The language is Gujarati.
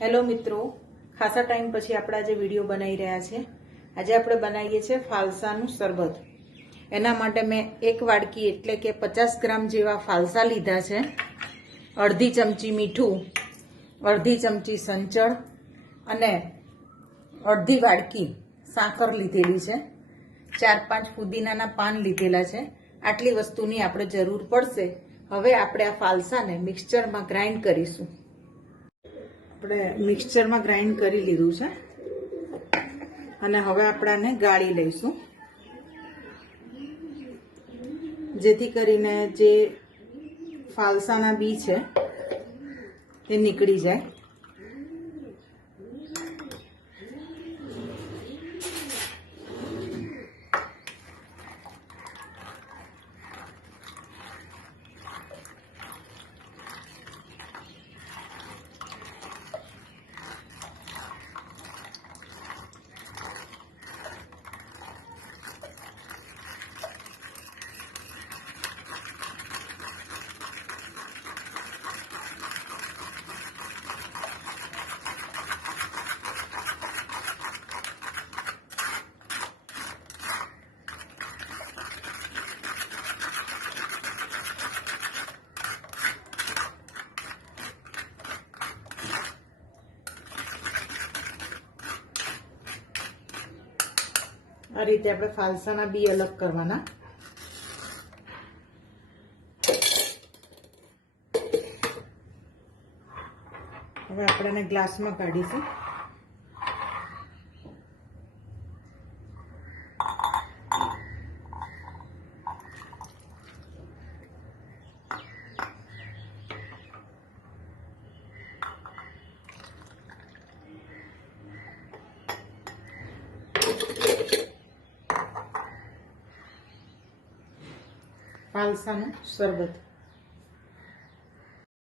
હેલો મિત્રો, ખાસા ટાઈમ પછી આપણે આજે વિડીયો બનાવી રહ્યા છે। આજે આપણે બનાવીએ છીએ ફાલસાનું શરબત। એના માટે મેં એક વાડકી એટલે કે 50 ગ્રામ જેવા ફાલસા લીધા છે, અડધી ચમચી મીઠું, અડધી ચમચી સંચળ અને અડધી વાડકી સાકર લીધેલી છે, 4-5 ફુદીનાના પાન લીધેલા છે। આટલી વસ્તુની આપણે જરૂર પડશે। હવે આપણે આ ફાલસાને મિક્સચરમાં ગ્રાઇન્ડ કરીશું। આપણે મિક્સચરમાં ગ્રાઇન્ડ કરી લીધું છે અને હવે આપણે આને ગાળી લઈશું, જેથી કરીને જે ફાલસાના બી છે એ નીકળી જાય। આ રીતે આપણે ફાલસાના બી અલગ કરવાના। હવે આપણે એને ગ્લાસમાં કાઢીશું। ફાલસાનું શરબત।